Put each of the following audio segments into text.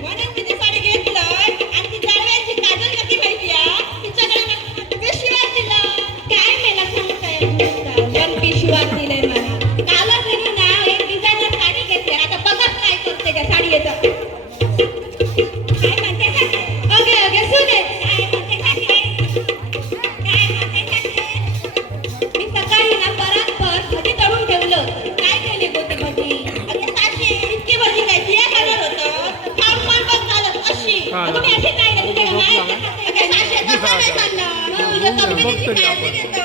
म्हणून तिची साडी घेतलंय आणि ती जाळव्याची काजल नक्की माहितीया तिच्याकडे पिशव्यात दिला काय मला सांगताय पण पिशव्यात दिलंय मला कालच तिने ना एक डिझायनर साडी घेतली आता बघा काय करते त्या साडीचं काय म्हणते ओके ओके सुने काय म्हणते काय म्हणते मी सकाळी ना परत भजी तळून ठेवलं काय केली गोती भजी अगं साशी इतकी भजी काय दिया खाणार होतं खाऊन पण बघ झालं अशी तुम्ही अशी काय ना तुझ्या नाही अगं साशी कसं नाही चाललं तुझ्या तब्येतीची काळजी घेतो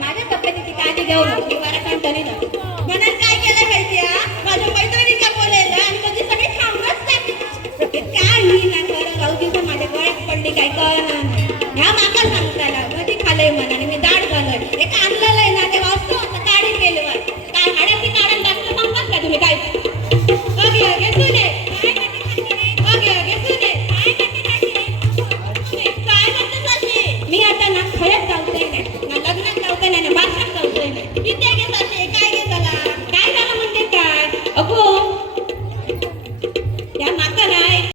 माझ्या तब्येतीची काळजी घेऊ नको मी बरं सांगतो नाही म्हणून काय केलं माहिती माझ्या मैत्रिणीला बोलायला आणि कधी सगळे खाऊनच टाकली काय ही ना खरं गावची माझ्या गळ्यात पडली काय कळणार ह्या माका सांगताय